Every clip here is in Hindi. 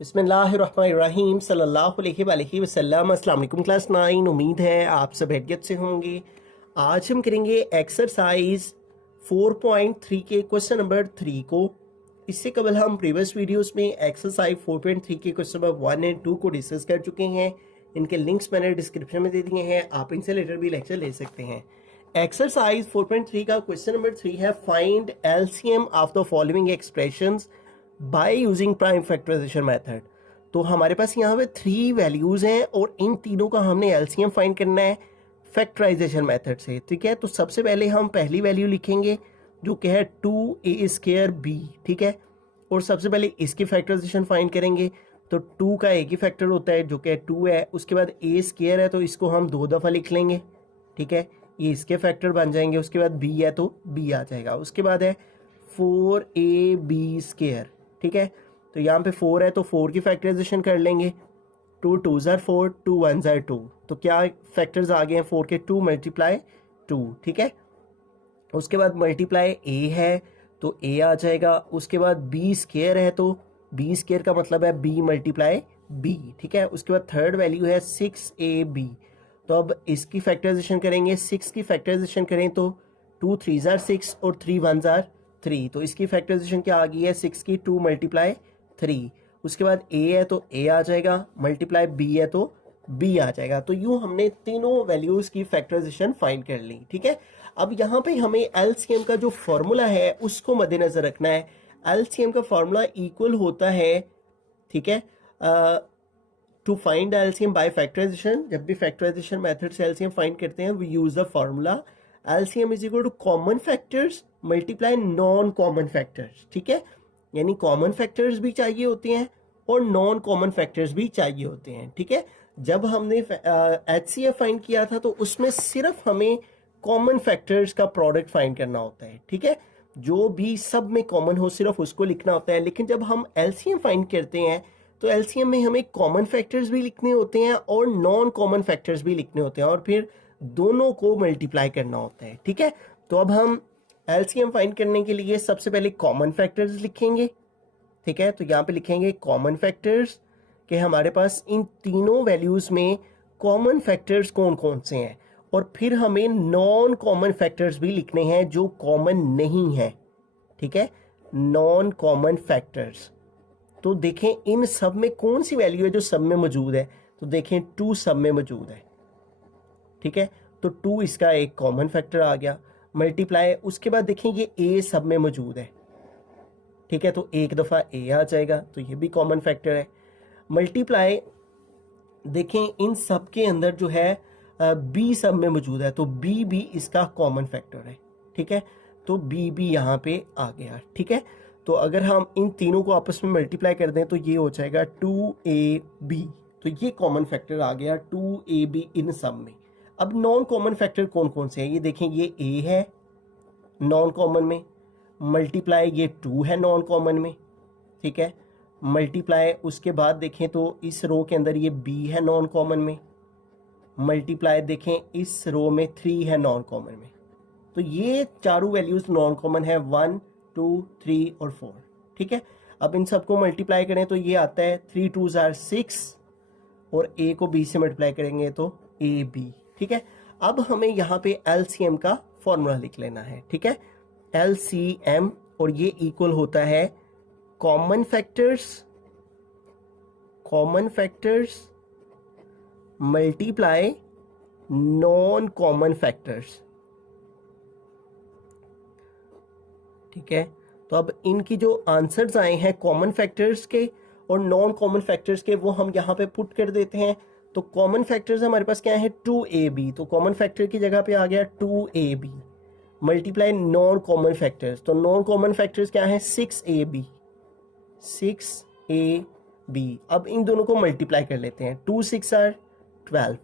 बिस्मिल्लाहिर्रहमानिर्रहीम सल्लल्लाहु अलैहि वसल्लम। अस्सलाम वालेकुम क्लास 9। उम्मीद है आप सब खैरियत से होंगे। आज हम करेंगे एक्सरसाइज 4.3 के क्वेश्चन नंबर 3 को। इससे कबल हम प्रीवियस वीडियोस में एक्सरसाइज 4.3 के क्वेश्चन नंबर 1 एंड 2 को डिस्कस कर चुके हैं। इनके लिंक्स मैंने डिस्क्रिप्शन में दे दिए हैं, आप इनसे लेटर भी लेक्चर ले सकते हैं। एक्सरसाइज 4.3 का क्वेश्चन नंबर 3 है, find LCM of the following expressions by using prime factorisation method. तो हमारे पास यहाँ पे 3 वैल्यूज हैं और इन तीनों का हमने एलसीएम फाइंड करना है फैक्टराइजेशन मेथड से। ठीक है, तो सबसे पहले हम पहली वैल्यू लिखेंगे जो कि है 2a²b। ठीक है, और सबसे पहले इसकी फैक्टराइजेशन फाइंड करेंगे। तो 2 का एक ही फैक्टर होता है जो कि 2 है। उसके बाद a² है तो इसको हम 2 दफ़ा लिख लेंगे। ठीक है, ये इसके फैक्टर बन जाएंगे। उसके बाद b है तो b आ जाएगा। उसके बाद है 4ab²। ठीक है, तो यहाँ पे 4 है तो 4 की फैक्टराइजेशन कर लेंगे। 2 2s are 4, 2 1s are 2। तो क्या फैक्टर्स आ गए हैं 4 के? 2 × 2। ठीक है, उसके बाद मल्टीप्लाई a है तो a आ जाएगा। उसके बाद b² है तो b² का मतलब है b × b। ठीक है, उसके बाद थर्ड वैल्यू है 6ab। तो अब इसकी फैक्टराइजेशन करेंगे। 6 की फैक्टराइजेशन करें तो 2 3s are 6 और 3 1s are 3। तो इसकी फैक्टराइजेशन क्या आ गई है? 6 की 2 × 3। उसके बाद a है तो a आ जाएगा, मल्टीप्लाई b है तो b आ जाएगा। तो यूं हमने तीनों वैल्यूज की फैक्टराइजेशन फाइंड कर ली। ठीक है, अब यहाँ पे हमें एलसीएम का जो फॉर्मूला है उसको मद्देनजर रखना है। एलसीएम का फॉर्मूला इक्वल होता है, ठीक है, to find LCM by factorization. जब भी फैक्टराइजेशन मेथड से एलसीएम फाइंड करते हैं we use the formula LCM is equal to common factors multiply non common factors. ठीक है, यानी कॉमन फैक्टर्स भी चाहिए होते हैं और नॉन कॉमन फैक्टर्स भी चाहिए होते हैं। ठीक है, जब हमने एचसीएफ फाइंड किया था तो उसमें सिर्फ हमें कॉमन फैक्टर्स का प्रोडक्ट फाइंड करना होता है। ठीक है, जो भी सब में कॉमन हो सिर्फ उसको लिखना होता है। लेकिन जब हम एलसीएम फाइंड करते हैं तो एलसीएम में हमें कॉमन फैक्टर्स भी लिखने होते हैं और नॉन कॉमन फैक्टर्स भी लिखने होते हैं और फिर दोनों को मल्टीप्लाई करना होता है। ठीक है, तो अब हम एलसीएम फाइंड करने के लिए सबसे पहले कॉमन फैक्टर्स लिखेंगे। ठीक है, तो यहाँ पे लिखेंगे कॉमन फैक्टर्स कि हमारे पास इन तीनों वैल्यूज में कॉमन फैक्टर्स कौन कौन से हैं, और फिर हमें नॉन कॉमन फैक्टर्स भी लिखने हैं जो कॉमन नहीं है। ठीक है, नॉन कॉमन फैक्टर्स। तो देखें इन सब में कौन सी वैल्यू है जो सब में मौजूद है। तो देखें 2 सब में मौजूद है। ठीक है, तो 2 इसका एक कॉमन फैक्टर आ गया। मल्टीप्लाई, उसके बाद देखें ये a सब में मौजूद है। ठीक है, तो एक दफ़ा a आ जाएगा तो ये भी कॉमन फैक्टर है। मल्टीप्लाई, देखें इन सब के अंदर जो है b सब में मौजूद है तो b भी इसका कॉमन फैक्टर है। ठीक है, तो b भी यहाँ पे आ गया। ठीक है, तो अगर हम इन तीनों को आपस में मल्टीप्लाई कर दें तो ये हो जाएगा 2ab। तो ये कॉमन फैक्टर आ गया 2ab इन सब में। अब नॉन कॉमन फैक्टर कौन कौन से हैं ये देखें। ये a है नॉन कॉमन में, मल्टीप्लाई ये 2 है नॉन कॉमन में। ठीक है, मल्टीप्लाई, उसके बाद देखें तो इस रो के अंदर ये b है नॉन कॉमन में। मल्टीप्लाई देखें इस रो में 3 है नॉन कॉमन में। तो ये चारों वैल्यूज नॉन कॉमन है 1 2 3 और 4। ठीक है, अब इन सबको मल्टीप्लाई करें तो ये आता है 3 2s are 6 और a को b से मल्टीप्लाई करेंगे तो ab। ठीक है, अब हमें यहाँ पे एलसीएम का फॉर्मूला लिख लेना है। ठीक है, एलसीएम, और ये इक्वल होता है common factors multiply non common factors. ठीक है, तो अब इनकी जो आंसर्स आए हैं कॉमन फैक्टर्स के और नॉन कॉमन फैक्टर्स के वो हम यहाँ पे पुट कर देते हैं। तो कॉमन फैक्टर्स हमारे पास क्या है 2ab, तो कॉमन फैक्टर की जगह पे आ गया 2ab multiply non common factors. तो नॉन कॉमन फैक्टर्स क्या है 6ab। अब इन दोनों को मल्टीप्लाई कर लेते हैं। 2 6 are 12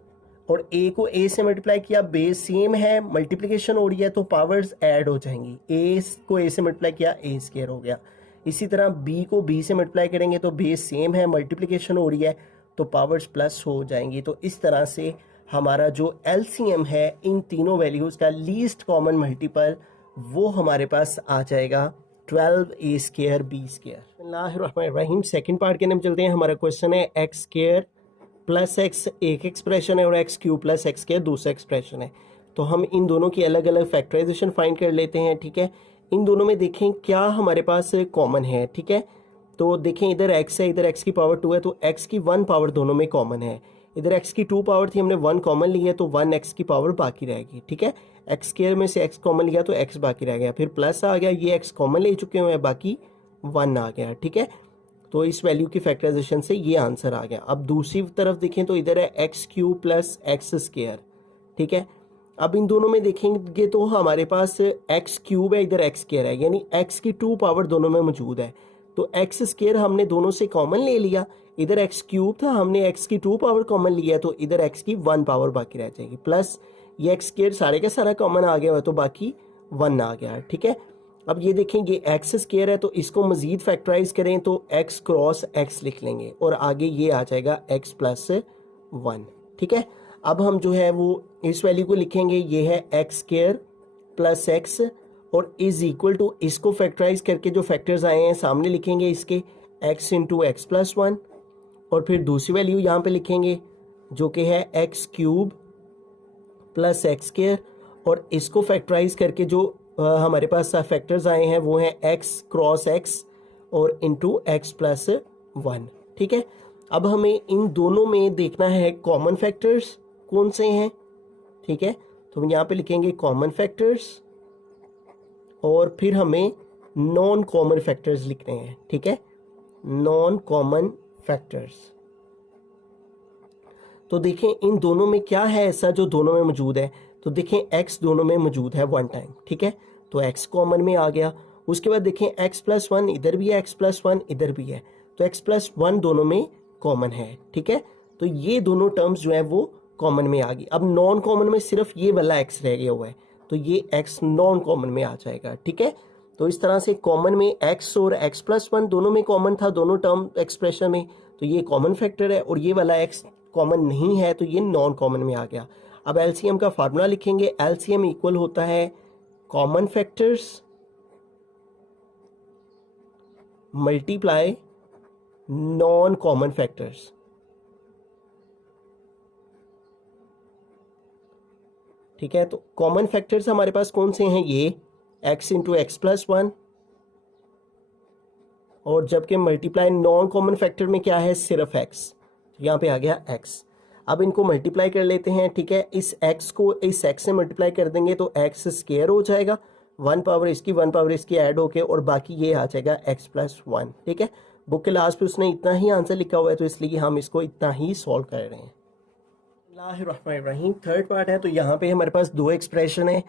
और a को a से मल्टीप्लाई किया, बेस सेम है, मल्टीप्लिकेशन हो रही है तो पावर्स ऐड हो जाएंगी। a को a से मल्टीप्लाई किया a² हो गया। इसी तरह b को b से मल्टीप्लाई करेंगे तो बेस सेम है, मल्टीप्लिकेशन हो रही है तो पावर्स प्लस हो जाएंगी। तो इस तरह से हमारा जो एलसीएम है इन तीनों वैल्यूज़ का लीस्ट कॉमन मल्टीपल वो हमारे पास आ जाएगा 12 ए स्केयर बी स्केयर। रहीम सेकेंड पार्ट के अंदर हम चलते हैं। हमारा क्वेश्चन है एक्स स्केयर प्लस एक्स एक एक्सप्रेशन है और x cube plus x square दूसरा एक्सप्रेशन है। तो हम इन दोनों की अलग अलग फैक्टराइजेशन फाइंड कर लेते हैं। ठीक है, इन दोनों में देखें क्या हमारे पास कॉमन है। ठीक है, तो देखें इधर x है, इधर x की पावर 2 है, तो x की 1 पावर दोनों में कॉमन है। इधर x की 2 पावर थी, हमने 1 कॉमन ली है तो 1 x की पावर बाकी रहेगी। ठीक है, एक्स स्केयर में से x कॉमन लिया तो x बाकी रह गया, फिर प्लस आ गया, ये x कॉमन ले चुके हुए हैं, बाकी 1 आ गया। ठीक है, तो इस वैल्यू की फैक्टराइजेशन से ये आंसर आ गया। अब दूसरी तरफ देखें तो इधर है x cube plus x square. ठीक है, अब इन दोनों में देखेंगे तो हमारे पास एक्स क्यूब है, इधर एक्स स्केयर है, यानी एक्स की 2 पावर दोनों में मौजूद है। तो एक्स स्केयर हमने दोनों से कॉमन ले लिया, इधर एक्स क्यूब था, हमने एक्स की 2 पावर कॉमन लिया, तो इधर एक्स की 1 पावर बाकी रह जाएगी, प्लस ये एक्स स्केयर सारे का सारा कॉमन आ गया हुआ तो बाकी 1 आ गया। ठीक है, अब ये देखें ये एक्स स्केयर है तो इसको मजीद फैक्टराइज करें तो एक्स क्रॉस एक्स लिख लेंगे और आगे ये आ जाएगा एक्स प्लस 1। ठीक है, अब हम जो है वो इस वैल्यू को लिखेंगे, ये है एक्स स्केयर प्लस एक्स और इज इक्वल टू, इसको फैक्टराइज करके जो फैक्टर्स आए हैं सामने लिखेंगे इसके, एक्स इंटू एक्स प्लस 1 और फिर दूसरी वैल्यू यहाँ पे लिखेंगे जो कि है x cube plus x square और इसको फैक्टराइज करके जो हमारे पास फैक्टर्स आए हैं वो हैं एक्स क्रॉस एक्स और इंटू एक्स प्लस 1। ठीक है, अब हमें इन दोनों में देखना है कॉमन फैक्टर्स कौन से हैं। ठीक है, तो हम यहाँ पे लिखेंगे कॉमन फैक्टर्स और फिर हमें नॉन कॉमन फैक्टर्स लिखने हैं। ठीक है, नॉन कॉमन फैक्टर्स, तो देखें इन दोनों में क्या है ऐसा जो दोनों में मौजूद है। तो देखें x दोनों में मौजूद है 1 टाइम। ठीक है, तो x कॉमन में आ गया। उसके बाद देखें x प्लस 1 इधर भी है, x प्लस 1 इधर भी है, तो x प्लस 1 दोनों में कॉमन है। ठीक है, तो ये दोनों टर्म्स जो है वो कॉमन में आ गई। अब नॉन कॉमन में सिर्फ ये वाला x रह गया हुआ है तो ये x नॉन कॉमन में आ जाएगा। ठीक है, तो इस तरह से कॉमन में x और x प्लस 1 दोनों में कॉमन था, दोनों टर्म एक्सप्रेशन में, तो ये कॉमन फैक्टर है और ये वाला x कॉमन नहीं है तो ये नॉन कॉमन में आ गया। अब एलसीएम का फार्मूला लिखेंगे, एलसीएम इक्वल होता है common factors multiply non common factors. ठीक है, तो कॉमन फैक्टर्स हमारे पास कौन से हैं, ये x इंटू एक्स प्लस 1 और जबकि मल्टीप्लाई नॉन कॉमन फैक्टर में क्या है, सिर्फ x, यहाँ पे आ गया x। अब इनको मल्टीप्लाई कर लेते हैं। ठीक है, इस x को इस x से मल्टीप्लाई कर देंगे तो x स्केयर हो जाएगा, 1 पावर इसकी 1 पावर इसकी ऐड होके और बाकी ये आ जाएगा x प्लस 1। ठीक है, बुक के लास्ट पे उसने इतना ही आंसर लिखा हुआ है तो इसलिए हम इसको इतना ही सॉल्व कर रहे हैं। रहीम थर्ड पार्ट है, तो यहाँ पे हमारे पास 2 एक्सप्रेशन है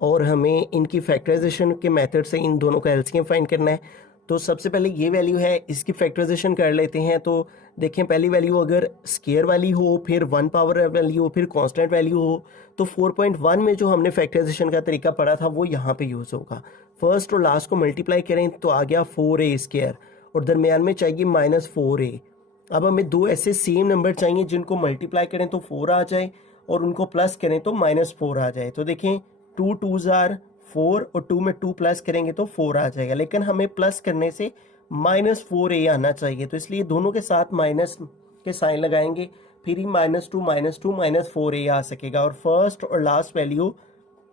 और हमें इनकी फैक्टराइजेशन के मेथड से इन दोनों का एलसीएम फाइंड करना है। तो सबसे पहले ये वैल्यू है, इसकी फैक्टराइजेशन कर लेते हैं। तो देखें पहली वैल्यू अगर स्केयर वाली हो, फिर 1 पावर वैल्यू हो, फिर कांस्टेंट वैल्यू हो, तो 4.1 में जो हमने फैक्टराइजेशन का तरीका पढ़ा था वो यहाँ पे यूज़ होगा। फर्स्ट और लास्ट को मल्टीप्लाई करें तो आ गया 4a स्केयर और दरमियान में चाहिए -4a। अब हमें 2 ऐसे सेम नंबर चाहिए जिनको मल्टीप्लाई करें तो 4 आ जाए और उनको प्लस करें तो -4 आ जाए। तो देखें 2 2s are 4 और 2 में 2 प्लस करेंगे तो 4 आ जाएगा, लेकिन हमें प्लस करने से -4a आना चाहिए, तो इसलिए दोनों के साथ माइनस के साइन लगाएंगे, फिर ही -2 -4a आ सकेगा और फर्स्ट और लास्ट वैल्यू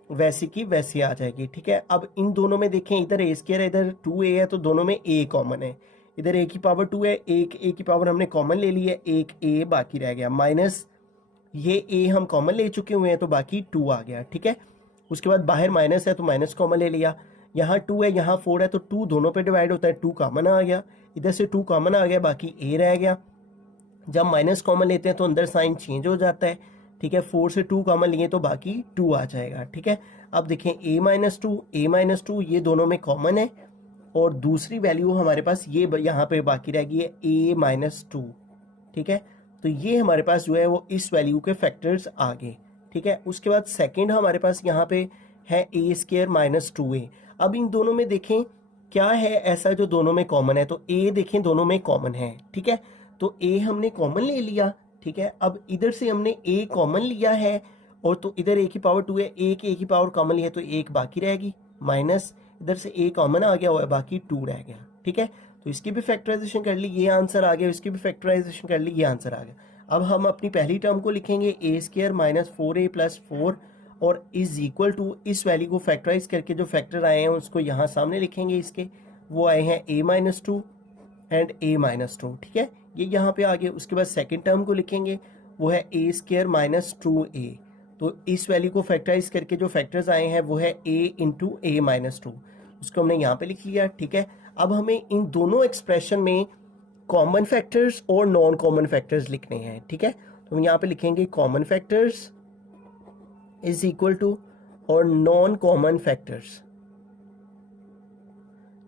वैसी की वैसी आ जाएगी। ठीक है, अब इन दोनों में देखें इधर a स्क्वायर है, इधर 2a है, तो दोनों में a कॉमन है, इधर a की पावर 2 है, एक a की पावर हमने कॉमन ले ली है, एक a बाकी रह गया, माइनस ये a हम कॉमन ले चुके हुए हैं तो बाकी 2 आ गया। ठीक है, उसके बाद बाहर माइनस है तो माइनस कॉमन ले लिया, यहाँ 2 है यहाँ 4 है तो 2 दोनों पे डिवाइड होता है, 2 कॉमन आ गया, इधर से 2 कॉमन आ गया, बाकी a रह गया। जब माइनस कॉमन लेते हैं तो अंदर साइन चेंज हो जाता है। ठीक है, 4 से 2 कॉमन लिए तो बाकी 2 आ जाएगा। ठीक है, अब देखें a - 2 ये दोनों में कॉमन है और दूसरी वैल्यू हमारे पास ये यहाँ पे बाकी रह गई है a - 2। ठीक है, तो ये हमारे पास जो है वो इस वैल्यू के फैक्टर्स आ गए। ठीक है, उसके बाद सेकंड हमारे पास यहाँ पे है a स्क्वायर - 2a। अब इन दोनों में देखें क्या है ऐसा जो दोनों में कॉमन है, तो a देखें दोनों में कॉमन है। ठीक है, तो a हमने कॉमन ले लिया। ठीक है, अब इधर से हमने a कॉमन लिया है और तो इधर a की पावर 2 है, एक a की पावर कॉमन लिया है तो एक बाकी रहेगी, माइनस इधर से a कॉमन आ गया हुआ है, बाकी 2 रह गया, ठीक है। तो इसकी भी फैक्टराइजेशन कर ली, ये आंसर आ गया, इसकी भी फैक्टराइजेशन कर ली, ये आंसर आ गया। अब हम अपनी पहली टर्म को लिखेंगे a square minus 4a plus 4 और इज इक्वल टू इस वैल्यू को फैक्टराइज करके जो फैक्टर आए हैं उसको यहाँ सामने लिखेंगे, इसके वो आए हैं a minus 2 and a minus 2, ठीक है, ये यहाँ पे आ गए। उसके बाद सेकेंड टर्म को लिखेंगे, वो है a स्क्वायर माइनस 2a, तो इस वैल्यू को फैक्टराइज करके जो फैक्टर्स आए हैं वो है a इंटू a माइनस 2, उसको हमने यहाँ पे लिख लिया, ठीक है। अब हमें इन दोनों एक्सप्रेशन में कॉमन फैक्टर्स और नॉन कॉमन फैक्टर्स लिखने हैं, ठीक है। तो हम यहाँ पे लिखेंगे common factors is equal to और नॉन कॉमन फैक्टर्स,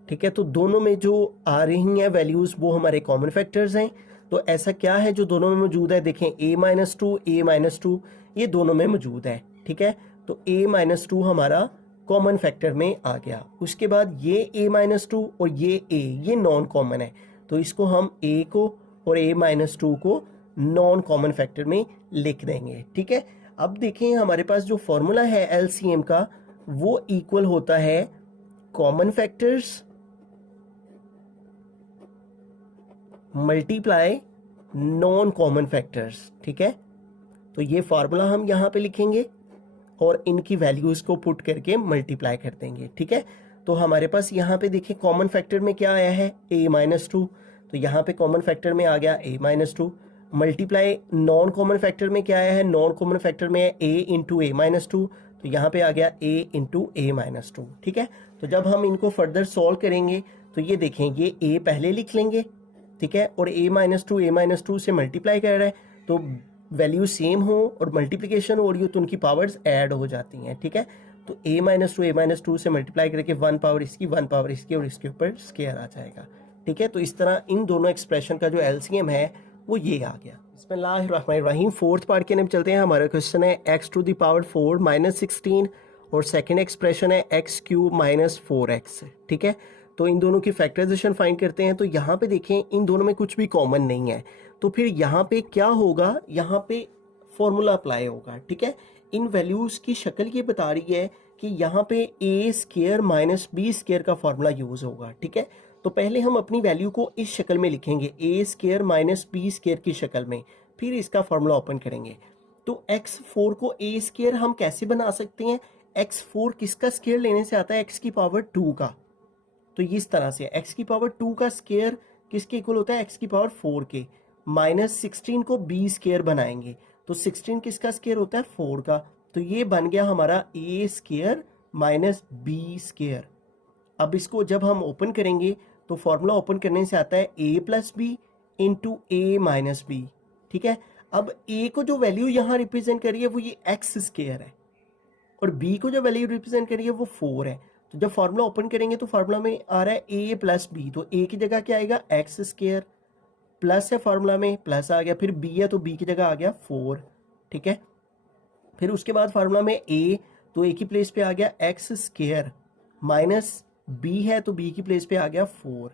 ठीक है। तो दोनों में जो आ रही हैं वैल्यूज वो हमारे कॉमन फैक्टर्स हैं। तो ऐसा क्या है जो दोनों में मौजूद है, देखें a माइनस 2 a माइनस 2 ये दोनों में मौजूद है, ठीक है। तो a माइनस 2 हमारा कॉमन फैक्टर में आ गया। उसके बाद ये a माइनस 2 और ये a ये नॉन कॉमन है, तो इसको हम a को और a माइनस 2 को नॉन कॉमन फैक्टर में लिख देंगे, ठीक है। अब देखें हमारे पास जो फॉर्मूला है एलसीएम का वो इक्वल होता है common factors multiply non common factors, ठीक है। तो ये फार्मूला हम यहाँ पे लिखेंगे और इनकी वैल्यूज को पुट करके मल्टीप्लाई कर देंगे, ठीक है। तो हमारे पास यहाँ पे देखिए कॉमन फैक्टर में क्या आया है a माइनस 2, तो यहाँ पे कॉमन फैक्टर में आ गया a minus 2, multiply non common factor में क्या आया है, नॉन कॉमन फैक्टर में a इंटू a माइनस 2, तो यहाँ पे आ गया a इंटू a माइनस 2, ठीक है। तो जब हम इनको फर्दर सॉल्व करेंगे तो ये देखें ये a पहले लिख लेंगे, ठीक है, और a माइनस 2 से मल्टीप्लाई कर रहा है तो वैल्यू सेम हो और मल्टीप्लिकेशन हो रही हो तो उनकी पावर्स ऐड हो जाती हैं, ठीक है। तो a माइनस 2 से मल्टीप्लाई करके 1 पावर इसकी 1 पावर इसकी और इसके ऊपर स्क्वायर आ जाएगा, ठीक है। तो इस तरह इन दोनों एक्सप्रेशन का जो एलसीएम है वो ये आ गया। बिस्मिल्लाहिर्रहमानिर्रहीम, फोर्थ पार्ट के अंदर चलते हैं। हमारा क्वेश्चन है x to the power 4 minus 16 और सेकेंड एक्सप्रेशन है x क्यूब माइनस 4x, ठीक है। तो इन दोनों की फैक्टराइजेशन फाइंड करते हैं। तो यहाँ पे देखें इन दोनों में कुछ भी कॉमन नहीं है, तो फिर यहाँ पे क्या होगा, यहाँ पे फॉर्मूला अप्लाई होगा, ठीक है। इन वैल्यूज की शक्ल ये बता रही है कि यहाँ पे a square minus b square का फॉर्मूला यूज होगा, ठीक है। तो पहले हम अपनी वैल्यू को इस शक्ल में लिखेंगे a square minus b square की शक्ल में, फिर इसका फॉर्मूला ओपन करेंगे। तो x4 को a स्क्वायर हम कैसे बना सकते हैं, x4 किसका स्क्वायर लेने से आता है, x की पावर 2 का। तो इस तरह से x की पावर 2 का स्क्वायर किसके इक्वल होता है, x की पावर 4 के, माइनस 16 को b स्क्वायर बनाएंगे तो 16 किसका स्क्वायर होता है, 4 का। तो ये बन गया हमारा a square minus b square. अब इसको जब हम ओपन करेंगे तो फॉर्मूला ओपन करने से आता है a plus B into a minus B, ठीक है। अब a को जो वैल्यू यहाँ रिप्रेजेंट करिए वो ये x स्क्वायर है और b को जो वैल्यू रिप्रेजेंट करिए वो 4 है। तो जब फार्मूला ओपन करेंगे तो फार्मूला में आ रहा है a प्लस बी, तो a की जगह क्या आएगा, x स्क्वायर, प्लस है फार्मूला में, प्लस आ गया, फिर b है तो b की जगह आ गया 4, ठीक है। फिर उसके बाद फार्मूला में a, तो a की प्लेस पे आ गया x स्क्वायर, माइनस b है तो b की प्लेस पे आ गया 4,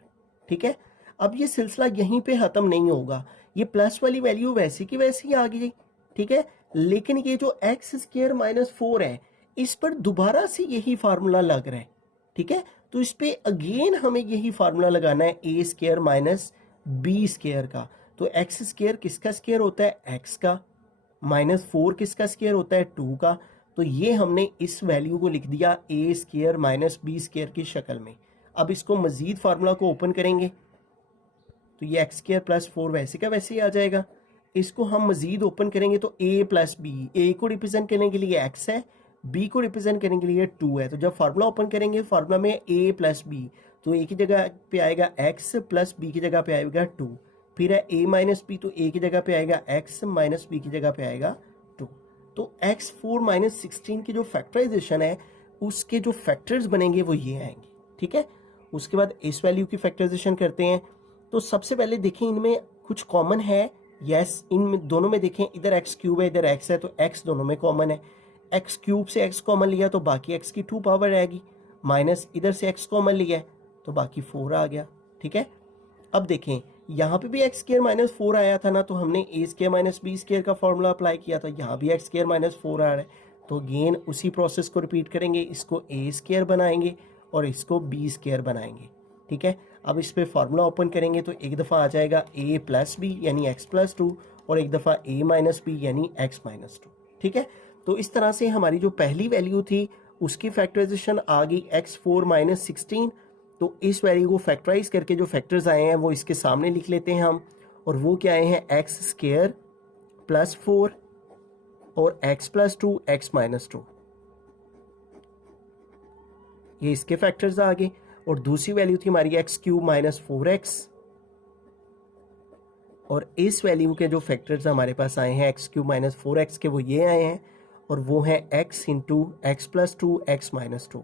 ठीक है। अब ये सिलसिला यहीं पे खत्म नहीं होगा, ये प्लस वाली वैल्यू वैसी की वैसी ही आ गई, ठीक है। लेकिन ये जो x स्क्वायर माइनस 4 है इस पर दोबारा से यही फार्मूला लग रहा है, ठीक है। तो इस पे अगेन हमें यही फार्मूला लगाना है a square minus b square का। तो x स्क्वायर किसका स्क्वायर होता है, x का, माइनस 4 किसका स्क्वायर होता है, 2 का। तो ये हमने इस वैल्यू को लिख दिया a square minus b square की शक्ल में। अब इसको मजीद फार्मूला को ओपन करेंगे तो ये x स्क्वायर प्लस 4 वैसे का वैसे ही आ जाएगा। इसको हम मजीद ओपन करेंगे तो a प्लस बी, a को रिप्रेजेंट करने के लिए x है, b को रिप्रेजेंट करने के लिए 2 है। तो जब फार्मूला ओपन करेंगे फार्मूला में a प्लस बी, तो a की जगह पे आएगा x प्लस b की जगह पे आएगा 2, फिर है a माइनस बी, तो a की जगह पे आएगा x माइनस b की जगह पे आएगा 2। तो x4 माइनस 16 की जो फैक्टराइजेशन है उसके जो फैक्टर्स बनेंगे वो ये आएंगे, ठीक है। उसके बाद इस वैल्यू की फैक्टराइजेशन करते हैं। तो सबसे पहले देखें इनमें कुछ कॉमन है, यस, इन दोनों में देखें इधर x क्यूब है इधर x है, तो x दोनों में कॉमन है। x क्यूब से x कॉमन लिया तो बाकी x की 2 पावर रहेगी, माइनस इधर से x कॉमन लिया है तो बाकी 4 आ गया, ठीक है। अब देखें यहाँ पे भी x स्क्वायर माइनस 4 आया था ना, तो हमने a square minus b square का फॉर्मूला अप्लाई किया था, यहाँ भी x स्क्वायर माइनस 4 आ रहा है। तो अगेन उसी प्रोसेस को रिपीट करेंगे, इसको a स्क्वायर बनाएंगे और इसको बी स्क्वायर बनाएंगे, ठीक है। अब इस पे फार्मूला ओपन करेंगे तो एक दफ़ा आ जाएगा a प्लस बी यानी x प्लस 2 और एक दफ़ा a माइनस बी यानी x माइनस 2, ठीक है। तो इस तरह से हमारी जो पहली वैल्यू थी उसकी फैक्टराइजेशन आ गई x4 माइनस 16। तो इस वैल्यू को फैक्टराइज करके जो फैक्टर्स आए हैं वो इसके सामने लिख लेते हैं हम, और वो क्या आए हैं x स्क्वायर प्लस 4 और x प्लस 2 x माइनस 2, ये इसके फैक्टर्स आ गए। और दूसरी वैल्यू थी हमारी एक्स क्यूब माइनस 4x, और इस वैल्यू के जो फैक्टर्स हमारे पास आए हैं एक्स क्यूब माइनस 4x के, वो ये आए हैं, और वो है x into x plus 2 x minus 2,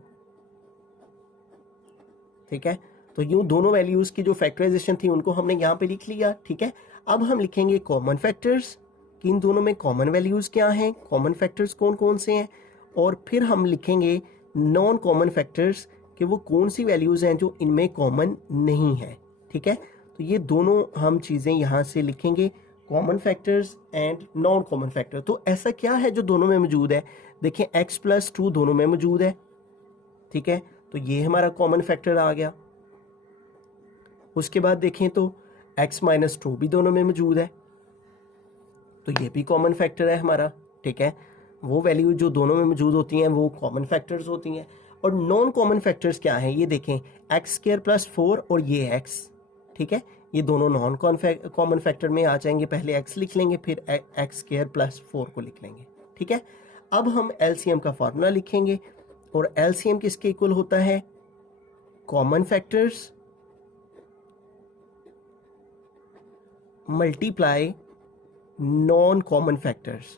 ठीक है। तो यूँ दोनों वैल्यूज़ की जो फैक्टराइजेशन थी उनको हमने यहाँ पे लिख लिया, ठीक है। अब हम लिखेंगे कॉमन फैक्टर्स कि इन दोनों में कॉमन वैल्यूज़ क्या हैं, कॉमन फैक्टर्स कौन कौन से हैं, और फिर हम लिखेंगे नॉन कॉमन फैक्टर्स कि वो कौन सी वैल्यूज़ हैं जो इनमें कॉमन नहीं है, ठीक है। तो ये दोनों हम चीज़ें यहाँ से लिखेंगे, common factors and non common factor. तो ऐसा क्या है जो दोनों में मौजूद है, देखें x प्लस 2 दोनों में मौजूद है, ठीक है, तो ये हमारा कॉमन फैक्टर आ गया। उसके बाद देखें तो x माइनस 2 भी दोनों में मौजूद है, तो ये भी कॉमन फैक्टर है हमारा, ठीक है। वो वैल्यू जो दोनों में मौजूद होती हैं वो कॉमन फैक्टर्स होती हैं। और नॉन कॉमन फैक्टर्स क्या हैं, ये देखें एक्स स्क्वायर प्लस 4 और ये x, ठीक है, ये दोनों नॉन कॉमन फैक्टर में आ जाएंगे। पहले x लिख लेंगे फिर एक्स स्क्वायर प्लस 4 को लिख लेंगे, ठीक है। अब हम एलसीएम का फार्मूला लिखेंगे, और एलसीएम किसके इक्वल होता है, common factors multiply non common factors,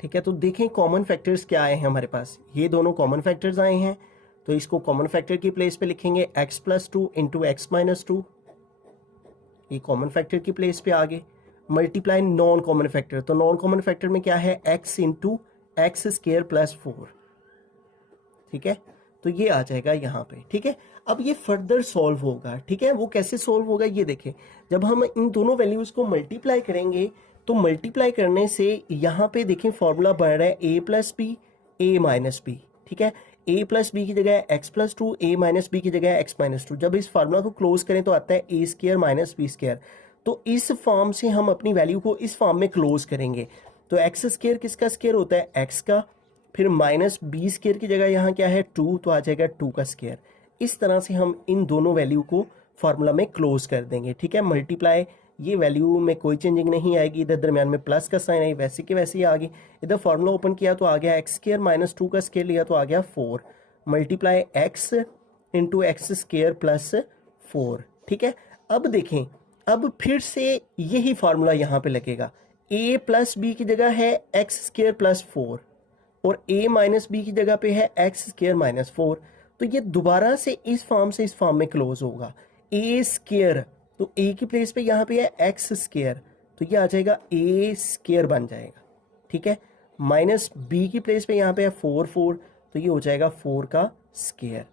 ठीक है। तो देखें कॉमन फैक्टर्स क्या आए हैं हमारे पास, ये दोनों कॉमन फैक्टर्स आए हैं, तो इसको कॉमन फैक्टर की प्लेस पे लिखेंगे x plus 2 into x minus 2, ये कॉमन फैक्टर की प्लेस पे आ गए। मल्टीप्लाई नॉन कॉमन फैक्टर, तो नॉन कॉमन फैक्टर में क्या है x into x square plus 4, ठीक है, तो ये आ जाएगा यहाँ पे, ठीक है। अब ये फर्दर सॉल्व होगा, ठीक है। वो कैसे सॉल्व होगा ये देखें, जब हम इन दोनों वैल्यूज को मल्टीप्लाई करेंगे तो मल्टीप्लाई करने से यहाँ पे देखें फॉर्मूला बन रहा है a plus B A minus B, ठीक है। a प्लस बी की जगह x plus 2, a minus B की जगह x माइनस 2। जब इस फार्मूला को क्लोज करें तो आता है a square minus B square. तो इस फॉर्म से हम अपनी वैल्यू को इस फॉर्म में क्लोज करेंगे। तो एक्स स्क्वायर किसका स्क्वायर होता है, x का, फिर माइनस बी स्क्वायर की जगह यहाँ क्या है 2, तो आ जाएगा 2 का स्क्वायर। इस तरह से हम इन दोनों वैल्यू को फार्मूला में क्लोज कर देंगे, ठीक है। मल्टीप्लाई, ये वैल्यू में कोई चेंजिंग नहीं आएगी, इधर दरमियान में प्लस का साइन आई वैसे के वैसे ही आ गई। इधर फार्मूला ओपन किया तो आ गया एक्स स्क्वायर माइनस 2 का स्क्वायर लिया तो आ गया 4, multiply x into x square plus 4, ठीक है। अब देखें, अब फिर से यही फार्मूला यहाँ पे लगेगा, a प्लस बी की जगह है एक्स स्क्वायर प्लस 4 और a माइनस बी की जगह पे है एक्स स्क्वायर माइनस 4। तो ये दोबारा से इस फॉर्म से इस फॉर्म में क्लोज होगा। a स्क्वायर, तो a की प्लेस पे यहाँ पे है एक्स स्क्वायर, तो ये आ जाएगा a स्क्वायर बन जाएगा, ठीक है। माइनस b की प्लेस पे यहाँ पे है 4 4, तो ये हो जाएगा 4 का स्क्वायर,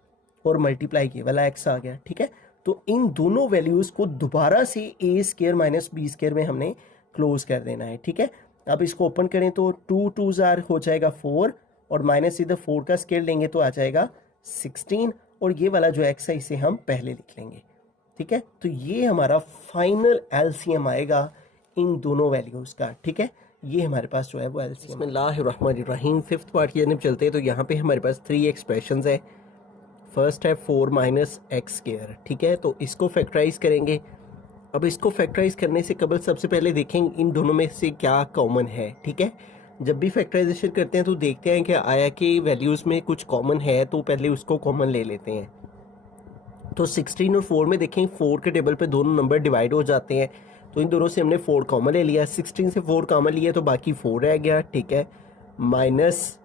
और मल्टीप्लाई ये वाला x आ गया, ठीक है। तो इन दोनों वैल्यूज़ को दोबारा से a square minus B square में हमने क्लोज कर देना है, ठीक है। अब इसको ओपन करें तो 2 2 जार हो जाएगा 4, और माइनस इधर 4 का स्क्वायर लेंगे तो आ जाएगा 16, और ये वाला जो x है इसे हम पहले लिख लेंगे, ठीक है। तो ये हमारा फाइनल एलसीएम आएगा इन दोनों वैल्यूज़ का, ठीक है। ये हमारे पास जो है वो एलसीएम। बिस्मिल्लाहिर्रहमानिर्रहीम, फिफ्थ पार्ट की जानब चलते हैं। तो यहाँ पे हमारे पास 3 एक्सप्रेशंस है। फर्स्ट है 4 माइनस एक्स स्क्वायर, ठीक है, तो इसको फैक्टराइज करेंगे। अब इसको फैक्टराइज करने से कबल सबसे पहले देखेंगे इन दोनों में से क्या कॉमन है, ठीक है। जब भी फैक्टराइजेशन करते हैं तो देखते हैं कि आया कि वैल्यूज़ में कुछ कॉमन है, तो पहले उसको कॉमन ले लेते हैं। तो 16 और 4 में देखें 4 के टेबल पे दोनों नंबर डिवाइड हो जाते हैं, तो इन दोनों से हमने 4 कॉमन ले लिया। 16 से 4 कॉमन लिया तो बाकी 4 रह गया, ठीक है। माइनस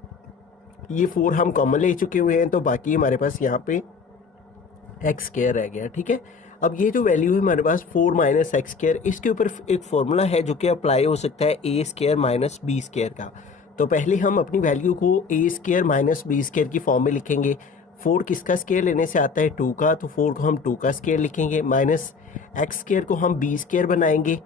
ये 4 हम कॉमन ले चुके हुए हैं, तो बाकी हमारे पास यहाँ पे एक्स स्क्वायर रह गया, ठीक है। अब ये जो वैल्यू है हमारे पास 4 माइनस एक्स स्क्वायर, इसके ऊपर एक फार्मूला है जो कि अप्लाई हो सकता है ए स्क्वायर माइनस बी स्क्वायर का। तो पहले हम अपनी वैल्यू को ए स्क्वायर माइनस बी स्क्वायर की फॉर्म में लिखेंगे। 4 किसका स्क्वायर लेने से आता है 2 का, तो 4 को हम 2 का स्क्वायर लिखेंगे, माइनस एक्स स्क्वायर को हम बी स्क्वायर बनाएंगे,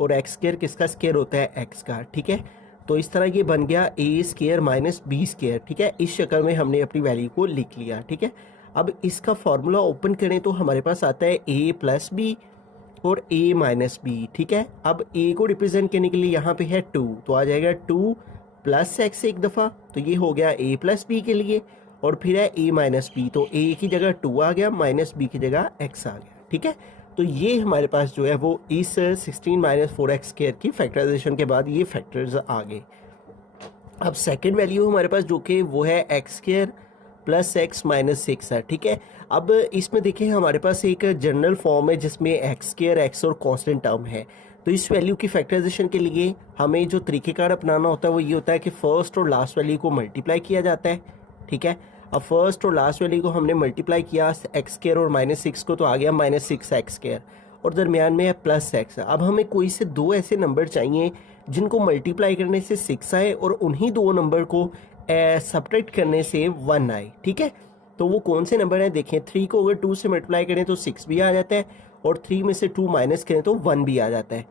और एक्स स्क्वायर किसका स्क्वायर होता है एक्स का, ठीक है। तो इस तरह ये बन गया ए स्क्वायर माइनस बी स्क्वायर, ठीक है। इस शक्ल में हमने अपनी वैल्यू को लिख लिया, ठीक है। अब इसका फॉर्मूला ओपन करें तो हमारे पास आता है ए प्लस बी और ए माइनस बी, ठीक है। अब ए को रिप्रेजेंट करने के लिए यहाँ पे है 2, तो आ जाएगा 2 प्लस एक्स एक दफ़ा, तो ये हो गया ए प्लस बी के लिए, और फिर है ए माइनस बी, तो ए की जगह 2 आ गया, माइनस बी की जगह एक्स आ गया, ठीक है। तो ये हमारे पास जो है वो इस 16 माइनस 4x स्क्वायर की फैक्टराइजेशन के बाद ये फैक्टर्स आ गए। अब सेकंड वैल्यू हमारे पास जो कि वो है x square plus x minus 6 है, ठीक है। अब इसमें देखें हमारे पास एक जनरल फॉर्म है जिसमें एक्स स्क्वायर एक्स और कांस्टेंट टर्म है। तो इस वैल्यू की फैक्टराइजेशन के लिए हमें जो तरीक़ेकार अपनाना होता है वो ये होता है कि फ़र्स्ट और लास्ट वैल्यू को मल्टीप्लाई किया जाता है, ठीक है। अब फर्स्ट और लास्ट वैल्यू को हमने मल्टीप्लाई किया एक्स स्क्वायर और माइनस 6 को, तो आ गया माइनस 6 एक्स स्क्वायर, और दरमियान में है प्लस एक्स। अब हमें कोई से दो ऐसे नंबर चाहिए जिनको मल्टीप्लाई करने से 6 आए और उन्हीं दो नंबर को सब्ट्रैक्ट करने से 1 आए, ठीक है। तो वो कौन से नंबर हैं देखें, 3 को अगर 2 से मल्टीप्लाई करें तो 6 भी आ जाता है, और 3 में से 2 माइनस करें तो 1 भी आ जाता है।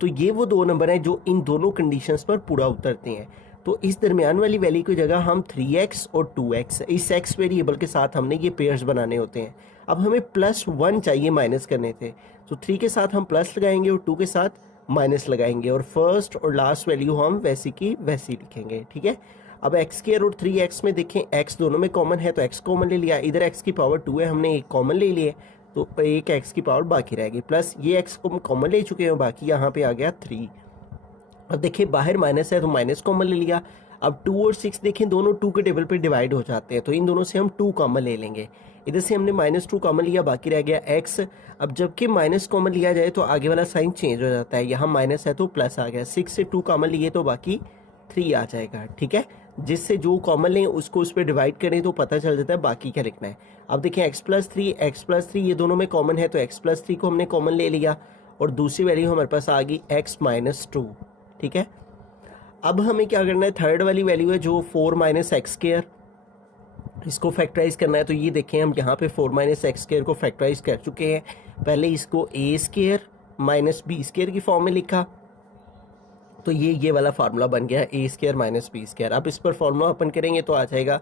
तो ये वो दो नंबर हैं जो इन दोनों कंडीशंस पर पूरा उतरते हैं। तो इस दरमियान वाली वैल्यू की जगह हम 3x और 2x, इस x वेरिएबल के साथ हमने ये पेयर्स बनाने होते हैं। अब हमें +1 चाहिए माइनस करने थे, तो 3 के साथ हम प्लस लगाएंगे और 2 के साथ माइनस लगाएंगे, और फर्स्ट और लास्ट वैल्यू हम वैसी की वैसी लिखेंगे, ठीक है। अब एक्स स्क्वायर और 3x में देखें x दोनों में कॉमन है तो x कॉमन ले लिया, इधर x की पावर 2 है, हमने एक कॉमन ले लिए, तो एक x की पावर बाकी रह गई, प्लस ये x को कॉमन ले चुके हैं, बाकी यहाँ पे आ गया 3। अब देखिए बाहर माइनस है तो माइनस कॉमन ले लिया। अब 2 और 6 देखें दोनों 2 के टेबल पे डिवाइड हो जाते हैं, तो इन दोनों से हम 2 कॉमन ले लेंगे, इधर से हमने -2 कॉमन लिया, बाकी रह गया x। अब जबकि माइनस कॉमन लिया जाए तो आगे वाला साइन चेंज हो जाता है, यहाँ माइनस है तो प्लस आ गया, 6 से 2 कॉमन लिए तो बाकी 3 आ जाएगा, ठीक है। जिससे जो कॉमन लें उसको उस पर डिवाइड करें तो पता चल जाता है बाकी क्या लिखना है। अब देखिए x + 3 ये दोनों में कॉमन है, तो x + 3 को हमने कॉमन ले लिया, और दूसरी वैल्यू हमारे पास आ गई x - 2, ठीक है। अब हमें क्या करना है, थर्ड वाली वैल्यू है जो 4 - x स्क्वायर, इसको फैक्टराइज करना है। तो ये देखें हम यहाँ पे 4 - x स्क्वायर को फैक्टराइज कर चुके हैं। पहले इसको a square minus B square की फॉर्म में लिखा, तो ये वाला फार्मूला बन गया a square minus B square. अब इस पर फार्मूला ओपन करेंगे तो आ जाएगा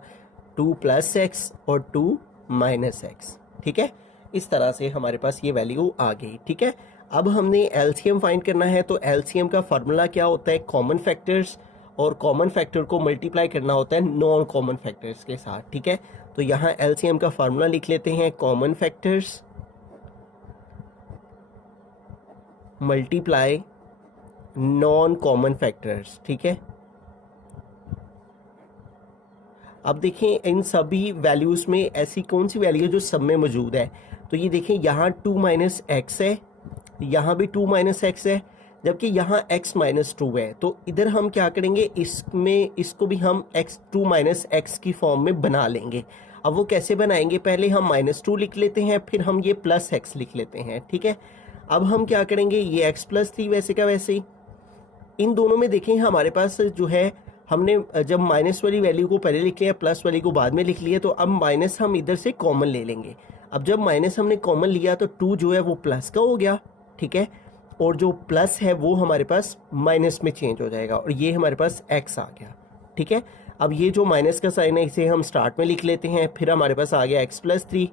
2 + x और 2 - x, ठीक है। इस तरह से हमारे पास ये वैल्यू आ गई, ठीक है। अब हमने एलसीएम फाइंड करना है, तो एलसीएम का फार्मूला क्या होता है, कॉमन फैक्टर्स, और कॉमन फैक्टर को मल्टीप्लाई करना होता है नॉन कॉमन फैक्टर्स के साथ, ठीक है। तो यहाँ एलसीएम का फार्मूला लिख लेते हैं, common factors multiply non common factors, ठीक है। अब देखें इन सभी वैल्यूज़ में ऐसी कौन सी वैल्यू जो सब में मौजूद है, तो ये देखें यहाँ 2 - x है, यहाँ भी 2 - x है, जबकि यहाँ x - 2 है। तो इधर हम क्या करेंगे, इसमें इसको भी हम 2 - x की फॉर्म में बना लेंगे। अब वो कैसे बनाएंगे, पहले हम -2 लिख लेते हैं, फिर हम ये +x लिख लेते हैं, ठीक है। अब हम क्या करेंगे, ये x + 3 वैसे का वैसे ही, इन दोनों में देखें हमारे पास जो है, हमने जब माइनस वाली वैल्यू को पहले लिख लिया, प्लस वाली को बाद में लिख लिया, तो अब माइनस हम इधर से कॉमन ले लेंगे। अब जब माइनस हमने कॉमन लिया तो 2 जो है वो प्लस का हो गया, ठीक है, और जो प्लस है वो हमारे पास माइनस में चेंज हो जाएगा, और ये हमारे पास x आ गया, ठीक है। अब ये जो माइनस का साइन है इसे हम स्टार्ट में लिख लेते हैं, फिर हमारे पास आ गया x + 3,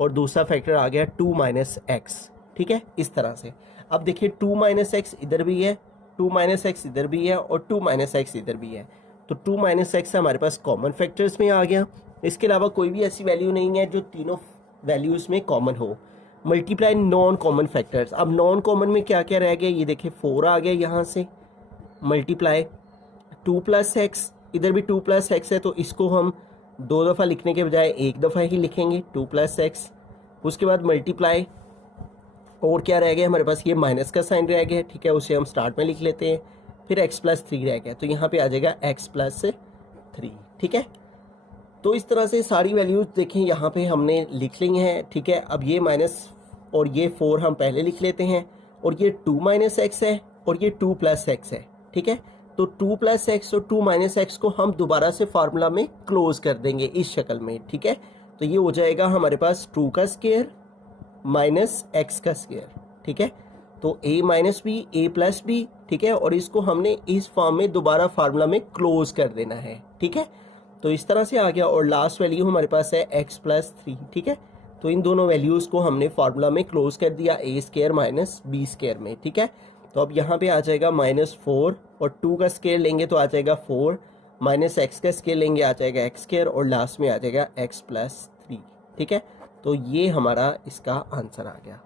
और दूसरा फैक्टर आ गया 2 - x, ठीक है, इस तरह से। अब देखिए 2 - x इधर भी है, 2 - x इधर भी है, और 2 - x इधर भी है, तो 2 - x हमारे पास कॉमन फैक्टर्स में आ गया। इसके अलावा कोई भी ऐसी वैल्यू नहीं है जो तीनों वैल्यूज़ में कॉमन हो। मल्टीप्लाई नॉन कॉमन फैक्टर्स, अब नॉन कॉमन में क्या क्या रह गया, ये देखिए 4 आ गया यहाँ से, मल्टीप्लाई 2 + x, इधर भी 2 + x है, तो इसको हम 2 दफ़ा लिखने के बजाय एक दफ़ा ही लिखेंगे, 2 + x। उसके बाद मल्टीप्लाई, और क्या रह गया हमारे पास, ये माइनस का साइन रह गया, ठीक है, उसे हम स्टार्ट में लिख लेते हैं, फिर x + 3 रह गया, तो यहाँ पे आ जाएगा x + 3, ठीक है। तो इस तरह से सारी वैल्यूज देखें यहाँ पे हमने लिख ली हैं, ठीक है। अब ये माइनस और ये 4 हम पहले लिख लेते हैं, और ये 2 - x है, और ये 2 + x है, ठीक है। तो 2 + x और 2 - x को हम दोबारा से फार्मूला में क्लोज कर देंगे इस शक्ल में, ठीक है। तो ये हो जाएगा हमारे पास 2 का स्क्वायर - x का स्क्वायर, ठीक है। तो a minus B A plus B, ठीक है, और इसको हमने इस फॉर्म में दोबारा फार्मूला में क्लोज कर देना है, ठीक है। तो इस तरह से आ गया और लास्ट वैल्यू हमारे पास है x प्लस 3, ठीक है। तो इन दोनों वैल्यूज़ को हमने फार्मूला में क्लोज कर दिया a square minus B square में, ठीक है। तो अब यहाँ पे आ जाएगा -4 और 2 का स्क्वायर लेंगे तो आ जाएगा 4, माइनस x का स्क्वायर लेंगे आ जाएगा x स्क्वायर और लास्ट में आ जाएगा x प्लस 3, ठीक है। तो ये हमारा इसका आंसर आ गया।